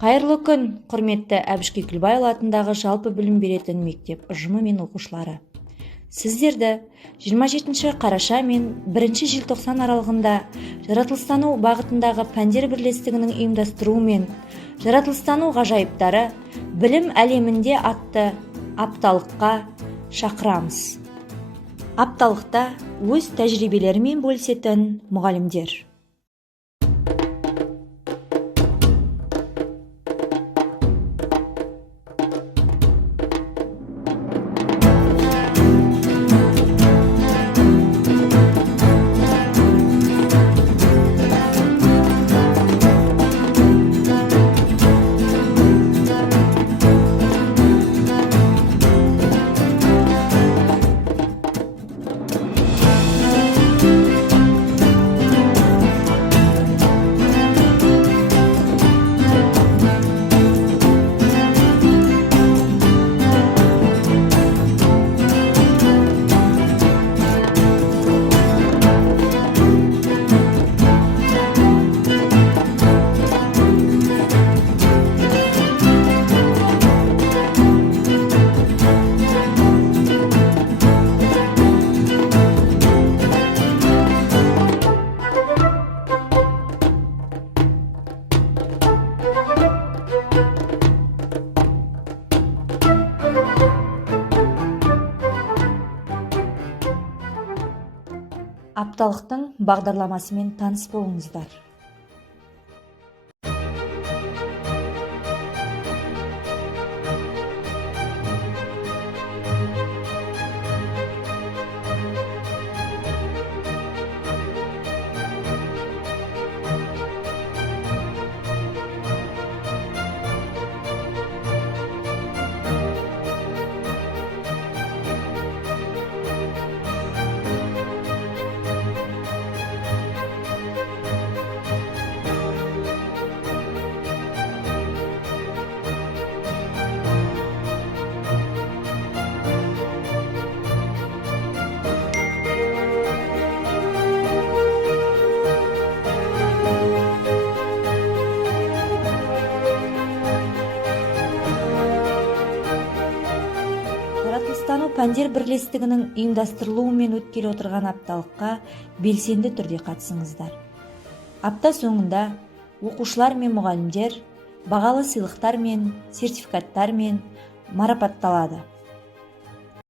Қайырлы күн, құрметті Әбіш Кекілбайұлы атындағы жалпы білім беретін мектеп ұжымы мен оқушылары. Сіздерді 27 қараша мен 1 желтоқсан аралығында жаратылыстану бағытындағы пәндер бірлестігінің ұйымдастыруымен жаратылыстану ғажайыптары білім әлемінде атты апталыққа шақырамыз. Апталықта өз тәжірибелерімен бөлісетін мұғалімдер. Апталықтың бағдарламасымен таныс болыңыздар. Жаратылыстану пәндер бірлестігінің ұйымдастырылуымен өткелі отырған апталыққа белсенді түрде қатысыңыздар. Апта соңында оқушылар мен мұғалімдер бағалы сыйлықтар мен сертификаттар мен марапатталады.